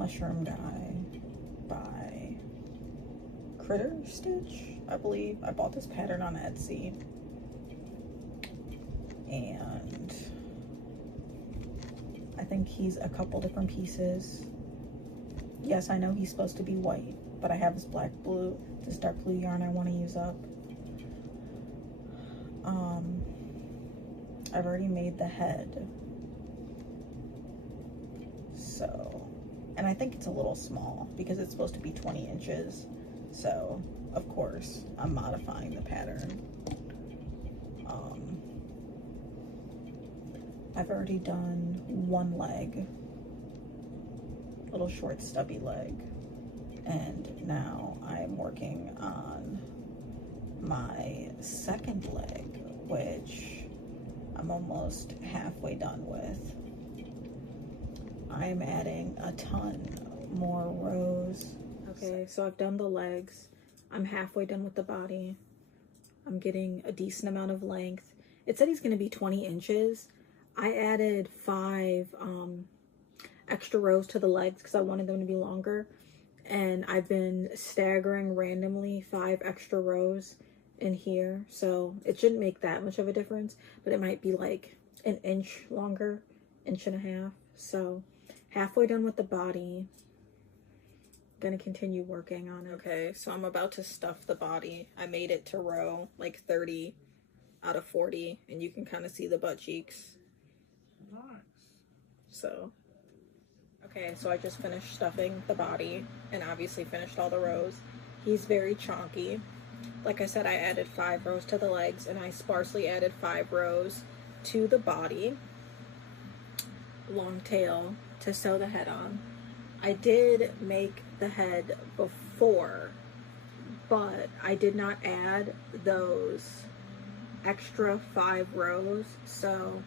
Mushroom Guy by Critter Stitch, I believe. I bought this pattern on Etsy. And I think he's a couple different pieces. Yes, I know he's supposed to be white, but I have this this dark blue yarn I want to use up. I've already made the head. So, and I think it's a little small because it's supposed to be 20 inches. So, of course, I'm modifying the pattern. I've already done one leg, little short stubby leg, and now I'm working on my second leg, which I'm almost halfway done with. I'm adding a ton more rows. Okay, so I've done the legs. I'm halfway done with the body. I'm getting a decent amount of length. It said he's going to be 20 inches. I added 5 extra rows to the legs because I wanted them to be longer. And I've been staggering randomly 5 extra rows in here. So it shouldn't make that much of a difference, but it might be like an inch longer, inch and a half. So halfway done with the body. Gonna continue working on it. Okay, so I'm about to stuff the body. I made it to row like 30 out of 40, and you can kind of see the butt cheeks. Nice. So, okay, so I just finished stuffing the body and obviously finished all the rows. He's very chonky. Like I said, I added 5 rows to the legs, and I sparsely added 5 rows to the body. Long tail to sew the head on. I did make the head before, but I did not add those extra 5 rows, so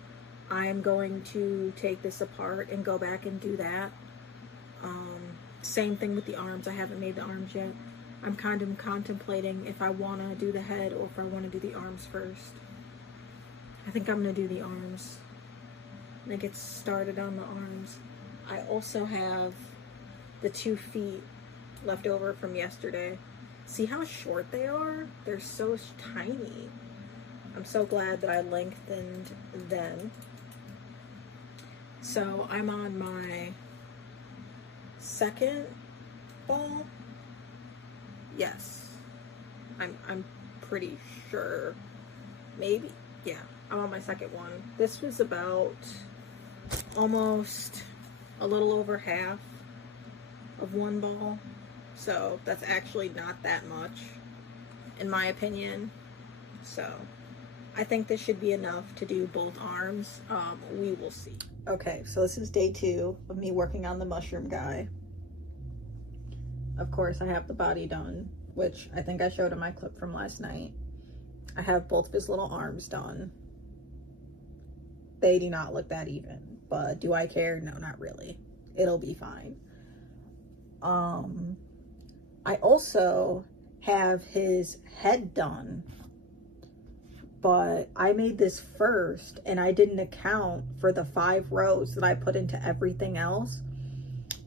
I'm going to take this apart and go back and do that. Same thing with the arms. I haven't made the arms yet. I'm kind of contemplating if I want to do the head or if I want to do the arms first. I think I'm going to do the arms and get started on the arms. I also have the 2 feet left over from yesterday. See how short they are? They're so tiny. I'm so glad that I lengthened them. So I'm on my second ball. Yes, I'm pretty sure. Maybe, yeah, I'm on my second one. This was about almost a little over half of one ball, so that's actually not that much in my opinion. So I think this should be enough to do both arms. We will see. Okay, so this is day 2 of me working on the mushroom guy. Of course, I have the body done, which I think I showed in my clip from last night. I have both of his little arms done. They do not look that even, but do I care? No, not really. It'll be fine. I also have his head done, but I made this first and I didn't account for the 5 rows that I put into everything else.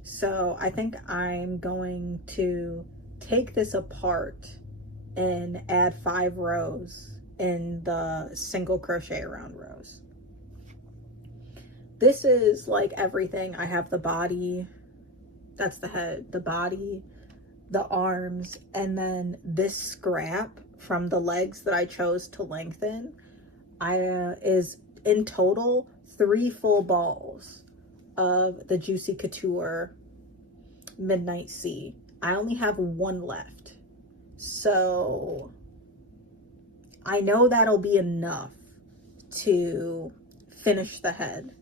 So I think I'm going to take this apart and add 5 rows in the single crochet around rows. This is like everything. I have the body, that's the head, the body, the arms, and then this scrap from the legs that I chose to lengthen is in total 3 full balls of the Juicy Couture Midnight Sea. I only have 1 left, so I know that'll be enough to finish the head.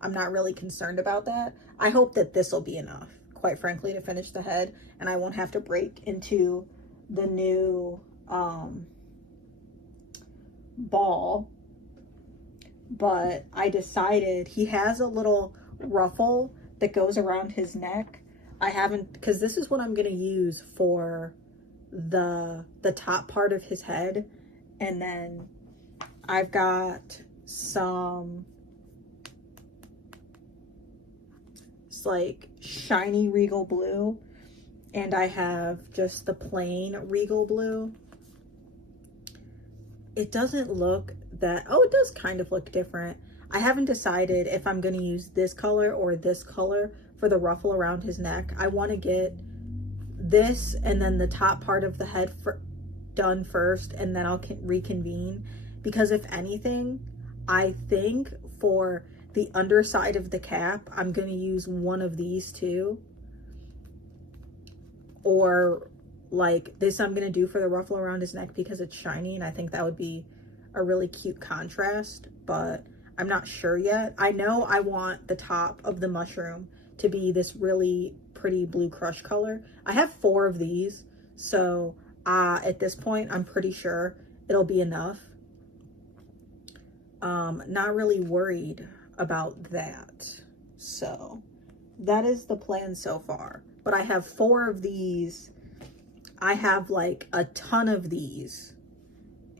I'm not really concerned about that. I hope that this will be enough, quite frankly, to finish the head, and I won't have to break into the new ball. But I decided he has a little ruffle that goes around his neck. I haven't, because this is what I'm going to use for the top part of his head. And then I've got some like shiny regal blue, and I have just the plain regal blue. It doesn't look that, oh, it does kind of look different. I haven't decided if I'm going to use this color or this color for the ruffle around his neck. I want to get this and then the top part of the head done first, and then I'll reconvene, because if anything, I think for the underside of the cap, I'm going to use one of these two, or like this I'm going to do for the ruffle around his neck because it's shiny, and I think that would be a really cute contrast, but I'm not sure yet. I know I want the top of the mushroom to be this really pretty blue crush color. I have 4 of these, so at this point, I'm pretty sure it'll be enough. Not really worried about that. So that is the plan so far. But I have 4 of these. I have like a ton of these,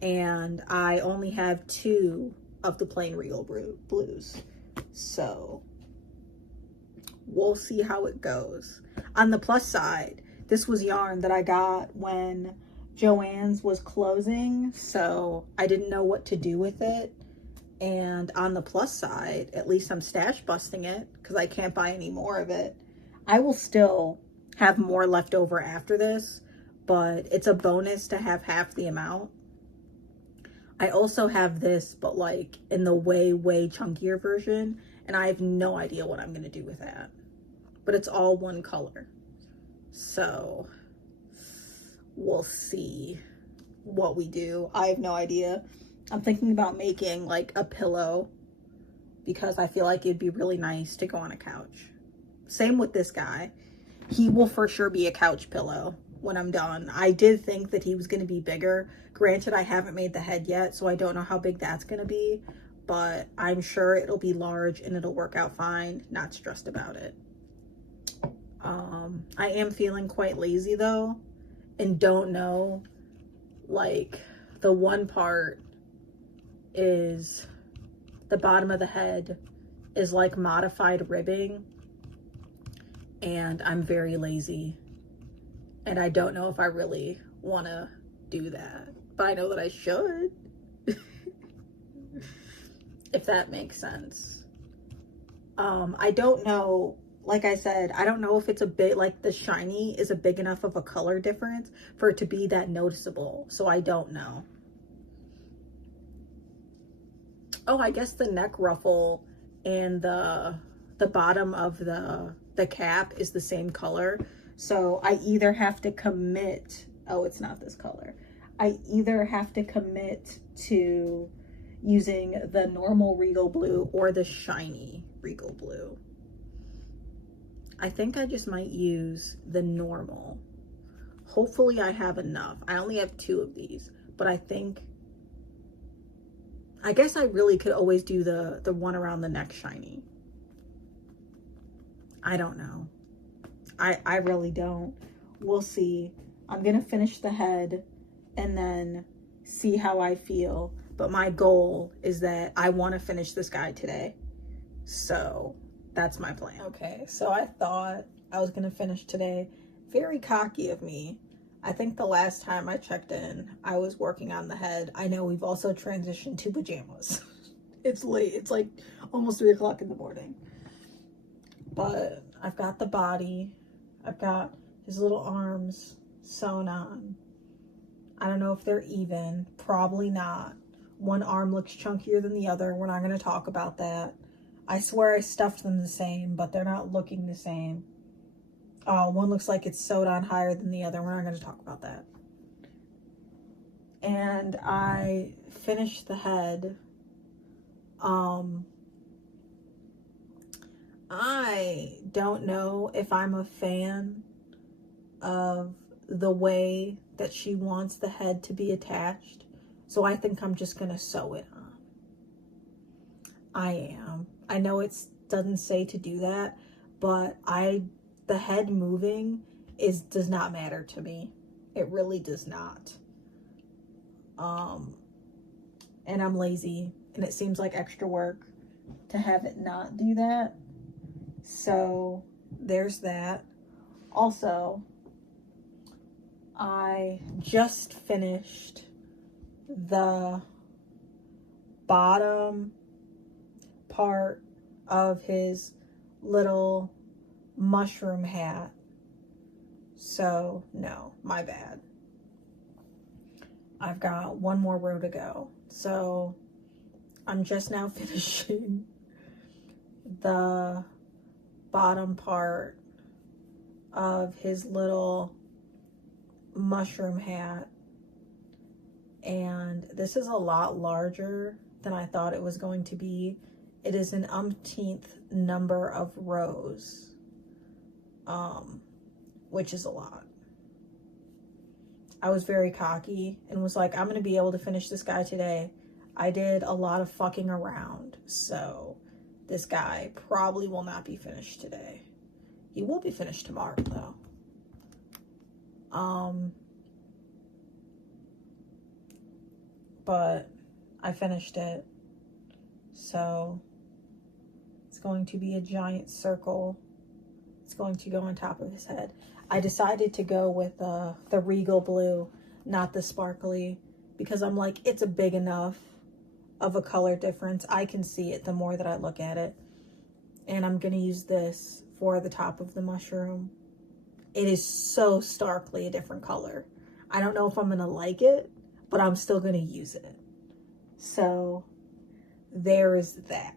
and I only have 2 of the plain regal blues. So we'll see how it goes. On the plus side, this was yarn that I got when Joann's was closing, so I didn't know what to do with it. And on the plus side, at least I'm stash busting it because I can't buy any more of it. I will still have more left over after this, but it's a bonus to have half the amount. I also have this, but like in the way chunkier version, and I have no idea what I'm going to do with that. But it's all one color. So we'll see what we do. I have no idea. I'm thinking about making like a pillow because I feel like it'd be really nice to go on a couch. Same with this guy. He will for sure be a couch pillow when I'm done. I did think that he was going to be bigger. Granted, I haven't made the head yet, so I don't know how big that's going to be, but I'm sure it'll be large and it'll work out fine. Not stressed about it. I am feeling quite lazy though, and don't know, like the one part is the bottom of the head is like modified ribbing, and I'm very lazy, and I don't know if I really want to do that, but I know that I should. If that makes sense. I don't know, like I said, I don't know if it's a bit like the shiny is a big enough of a color difference for it to be that noticeable, so I don't know. Oh, I guess the neck ruffle and the bottom of the cap is the same color. So I either have to commit, oh, it's not this color. I either have to commit to using the normal regal blue or the shiny regal blue. I think I just might use the normal. Hopefully I have enough. I only have 2 of these, but I guess I really could always do the one around the neck shiny. I don't know. I really don't. We'll see. I'm gonna finish the head and then see how I feel. But my goal is that I want to finish this guy today. So that's my plan. Okay, so I thought I was gonna finish today. Very cocky of me. I think the last time I checked in, I was working on the head. I know we've also transitioned to pajamas. It's late. It's like almost 3 o'clock in the morning. But I've got the body. I've got his little arms sewn on. I don't know if they're even. Probably not. One arm looks chunkier than the other. We're not going to talk about that. I swear I stuffed them the same, but they're not looking the same. Oh, one looks like it's sewed on higher than the other. We're not going to talk about that. And I finished the head. I don't know if I'm a fan of the way that she wants the head to be attached. So I think I'm just going to sew it on. I am. I know it doesn't say to do that, but the head moving does not matter to me. It really does not. And I'm lazy, and it seems like extra work to have it not do that. So there's that. Also, I just finished the bottom part of his little mushroom hat. So, no, my bad. I've got one more row to go. So, I'm just now finishing the bottom part of his little mushroom hat. And this is a lot larger than I thought it was going to be. It is an umpteenth number of rows, which is a lot. I was very cocky and was like, I'm going to be able to finish this guy today. I did a lot of fucking around, so this guy probably will not be finished today. He will be finished tomorrow, though. But I finished it, so it's going to be a giant circle. It's going to go on top of his head. I decided to go with the Regal Blue, not the sparkly, because I'm like, it's a big enough of a color difference. I can see it the more that I look at it. And I'm going to use this for the top of the mushroom. It is so starkly a different color. I don't know if I'm going to like it, but I'm still going to use it. So there is that.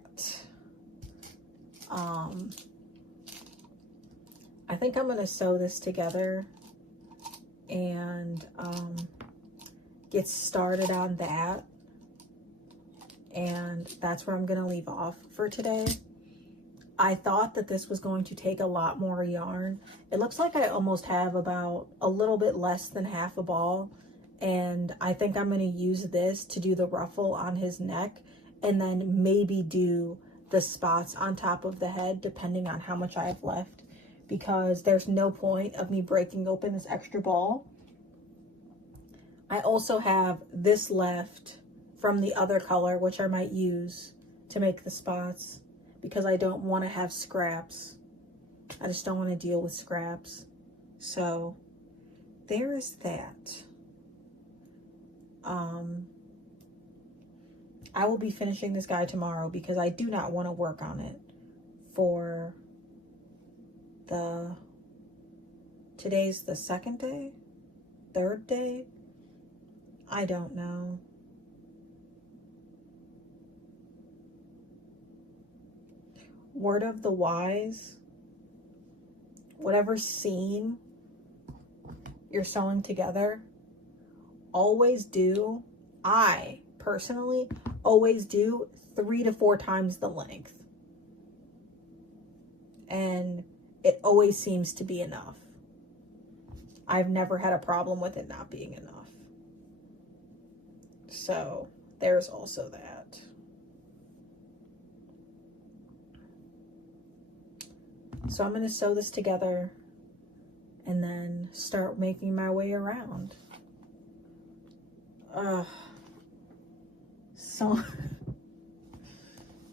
I think I'm going to sew this together and get started on that. And that's where I'm going to leave off for today. I thought that this was going to take a lot more yarn. It looks like I almost have about a little bit less than half a ball. And I think I'm going to use this to do the ruffle on his neck and then maybe do the spots on top of the head depending on how much I have left, because there's no point of me breaking open this extra ball. I also have this left from the other color, which I might use to make the spots, because I don't want to have scraps. I just don't want to deal with scraps. So there is that. I will be finishing this guy tomorrow because I do not want to work on it for today's the second day, third day. I don't know. Word of the wise, whatever seam you're sewing together, always do, I personally always do 3 to 4 times the length. And it always seems to be enough. I've never had a problem with it not being enough. So there's also that. So I'm going to sew this together and then start making my way around.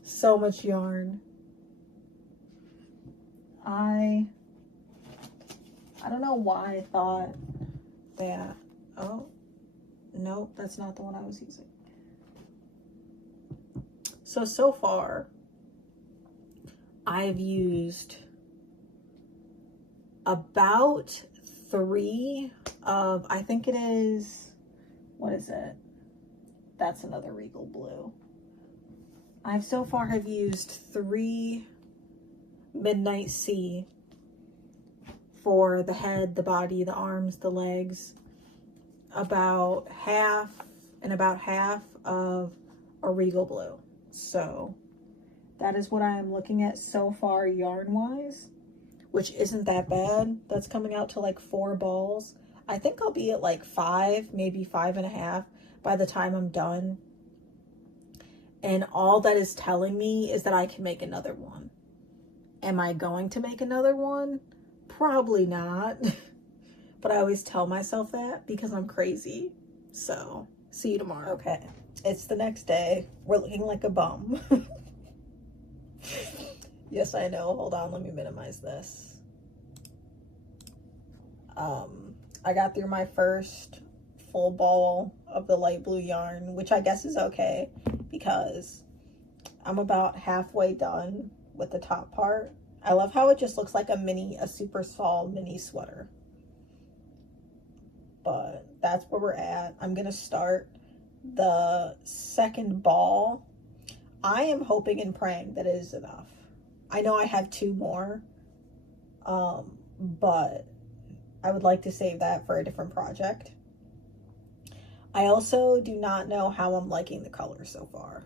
So much yarn. I don't know why I thought that. Oh, nope, that's not the one I was using. So far, I've used about 3 of, I think it is, what is it? That's another Regal Blue. I've so far have used 3 Midnight Sea for the head, the body, the arms, the legs. About half of a Regal Blue. So that is what I am looking at so far yarn wise, which isn't that bad. That's coming out to like 4 balls. I think I'll be at like 5, maybe 5.5 by the time I'm done. And all that is telling me is that I can make another one. Am I going to make another one? Probably not. But I always tell myself that because I'm crazy. So, see you tomorrow. Okay, it's the next day. We're looking like a bum. Yes, I know. Hold on, let me minimize this. I got through my first full ball of the light blue yarn, which I guess is okay because I'm about halfway done with the top part. I love how it just looks like a super small mini sweater. But that's where we're at. I'm gonna start the second ball. I am hoping and praying that it is enough. I know I have 2 more, but I would like to save that for a different project. I also do not know how I'm liking the color so far.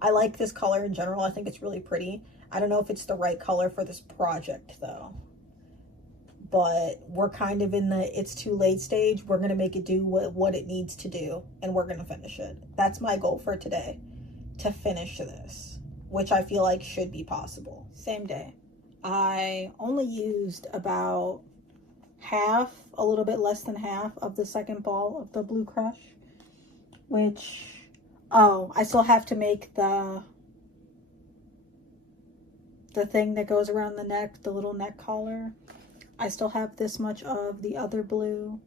I like this color in general. I think it's really pretty. I don't know if it's the right color for this project though. But we're kind of in the it's too late stage. We're going to make it do what it needs to do, and we're going to finish it. That's my goal for today, to finish this, which I feel like should be possible. Same day. I only used about half, a little bit less than half of the second ball of the Blue Crush, which, oh, I still have to make the thing that goes around the neck, the little neck collar. I still have this much of the other blue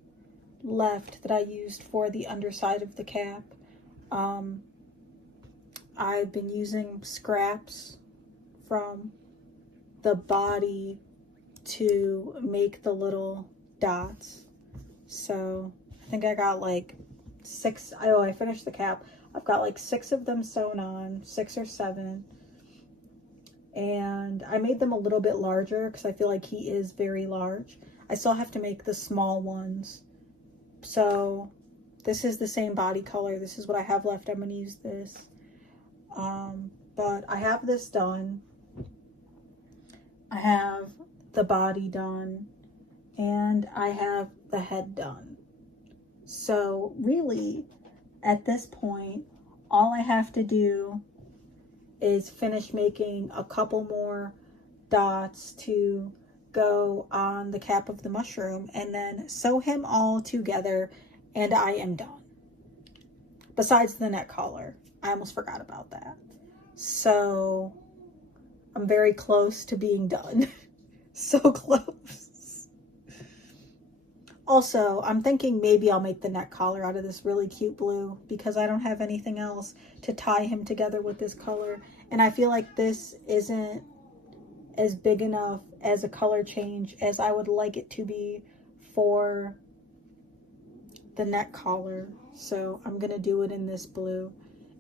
left that I used for the underside of the cap. I've been using scraps from the body to make the little dots. So I think I got like 6. Oh, I finished the cap. I've got like 6 of them sewn on, 6 or 7. And I made them a little bit larger because I feel like he is very large. I still have to make the small ones. So this is the same body color. This is what I have left. I'm going to use this. But I have this done. I have the body done. And I have the head done. So really, at this point, all I have to do is finish making a couple more dots to go on the cap of the mushroom and then sew him all together, and I am done. Besides the neck collar. I almost forgot about that. So I'm very close to being done. So close. Also, I'm thinking maybe I'll make the neck collar out of this really cute blue because I don't have anything else to tie him together with this color. And I feel like this isn't as big enough as a color change as I would like it to be for the neck collar. So I'm going to do it in this blue.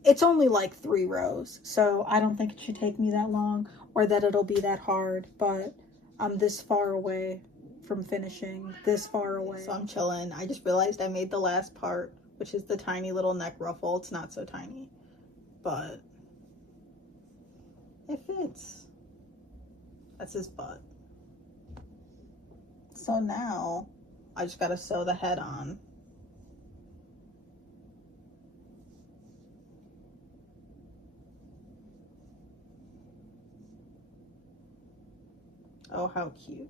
It's only like 3 rows, so I don't think it should take me that long or that it'll be that hard, but I'm this far away from finishing, this far away. So I'm chilling. I just realized I made the last part, which is the tiny little neck ruffle. It's not so tiny, but it fits. That's his butt. So now I just gotta sew the head on. Oh, how cute.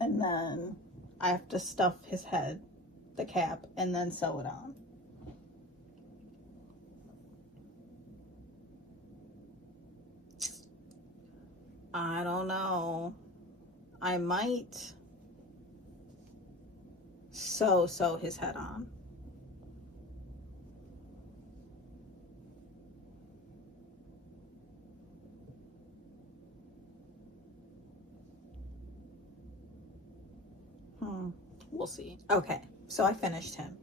And then I have to stuff his head, the cap, and then sew it on. I don't know. I might sew his head on. We'll see. Okay, so I finished him.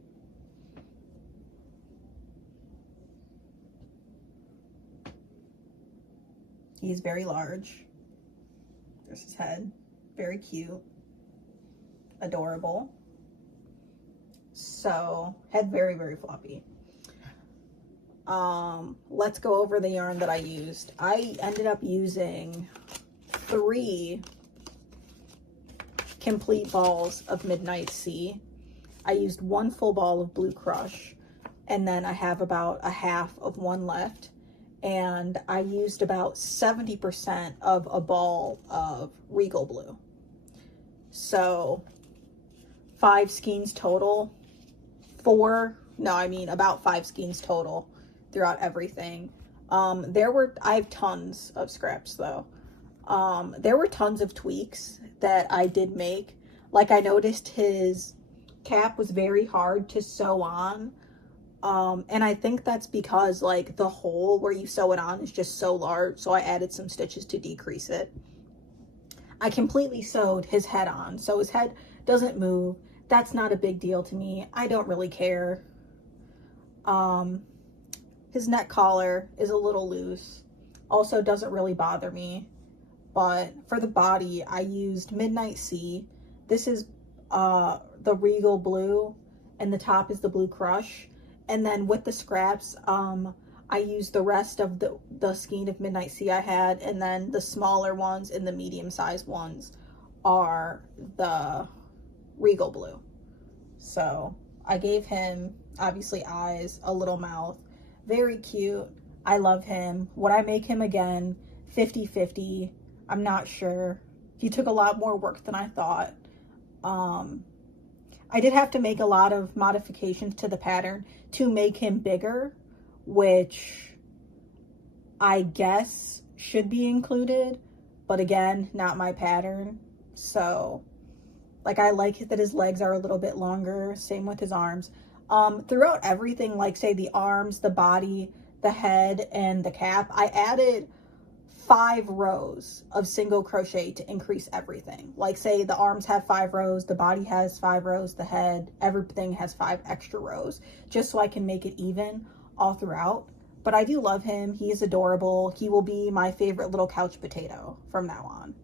He's very large. There's his head. Very cute. Adorable. So, head very, very floppy. Let's go over the yarn that I used. I ended up using 3 complete balls of Midnight Sea. I used 1 full ball of Blue Crush, and then I have about a half of 1 left, and I used about 70% of a ball of Regal Blue. So 5 skeins total. About 5 skeins total throughout everything. I have tons of scraps though. There were tons of tweaks that I did make. Like I noticed his cap was very hard to sew on. And I think that's because like the hole where you sew it on is just so large. So I added some stitches to decrease it. I completely sewed his head on, so his head doesn't move. That's not a big deal to me. I don't really care. His neck collar is a little loose. Also doesn't really bother me. But for the body, I used Midnight Sea. This is the Regal Blue, and the top is the Blue Crush. And then with the scraps, I used the rest of the skein of Midnight Sea I had, and then the smaller ones and the medium-sized ones are the Regal Blue. So I gave him, obviously, eyes, a little mouth. Very cute. I love him. Would I make him again? 50-50. I'm not sure. He took a lot more work than I thought. I did have to make a lot of modifications to the pattern to make him bigger, which I guess should be included, but again, not my pattern. So, like, I like that his legs are a little bit longer, same with his arms. Throughout everything, like, say, the arms, the body, the head, and the cap, I added 5 rows of single crochet to increase everything. Like, say the arms have 5 rows, the body has 5 rows, the head, everything has 5 extra rows, just so I can make it even all throughout. But I do love him. He is adorable. He will be my favorite little couch potato from now on.